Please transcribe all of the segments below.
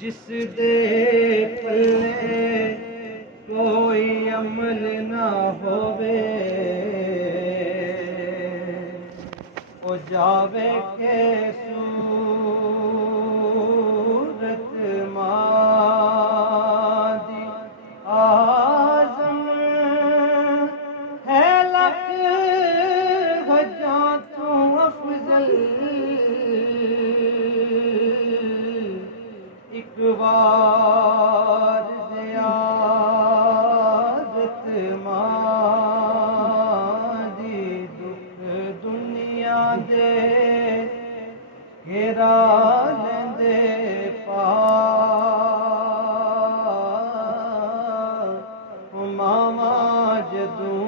जिस दे पल्ले कोई अमल ना होवे ओ जावे के सूरत मादी आज़म है लख वजह तू अफजल एक बार ज़ियारत मादी दुख दुनिया दे घेरा लेंदे पा मामा जदूं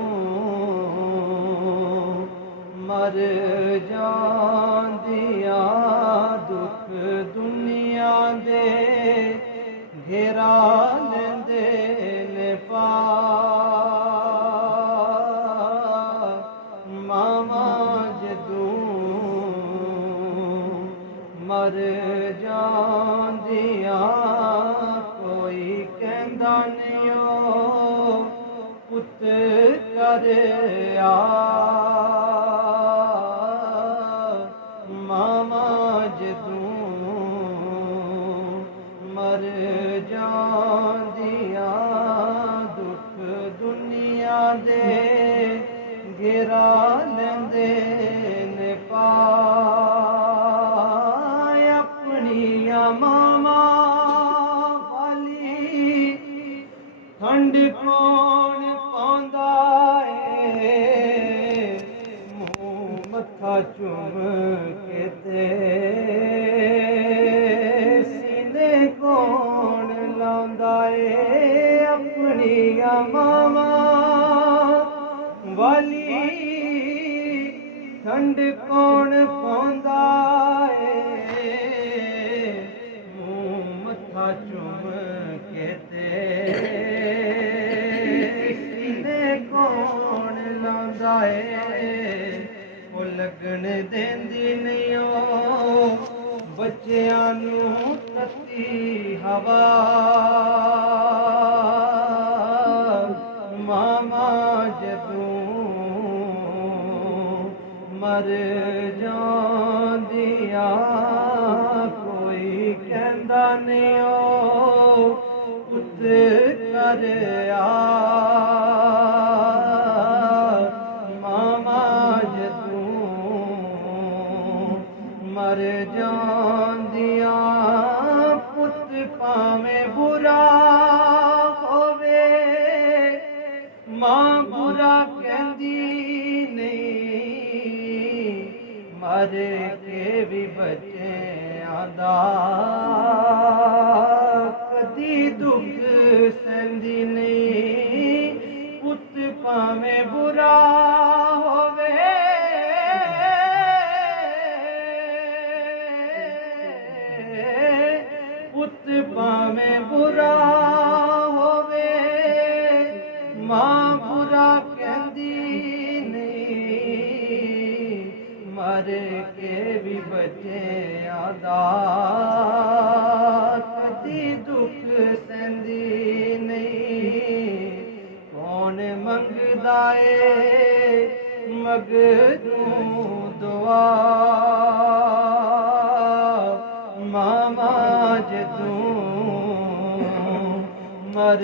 मर जांदिया दुख दुनिया दे घेरा लेंदे ने पा मामा जदूं मर जांदिया कोई कहंदा नहीं ओ पुत कर आ मामा जदूं मर जांदिया दुख दुनिया दे घेरा लेंदे ने पा अपनिया मामा वाली खंड कौन पांदा है मुंह मत्था चुम के ते सीने कौन लांदा है अपनिया मामा वाली खंड कौन पांदा है मुंह मत्था चुम के ते सीने कौन लांदा है ओ लगन देंदी नहीं ओ बच्चियां नूं तत्ती हवा मामा जदूं मर जांदिया कोई कहंदा नहीं ओ पुत कर आ मामा जदूं मर जांदिया पुत भावें बुरा होवे मां बुरा कहंदी नहीं मर के भी बच्चियां दा कदी दुख सहंदी नहीं पुत भावें बुरा होवे पुत भावें बुरा होवे मां बुरा कहंदी नहीं मर के भी बच्चियां दा कदी दुख सहंदी नहीं कौन मंगदा ए मगनू दुआ मामा जदूं मर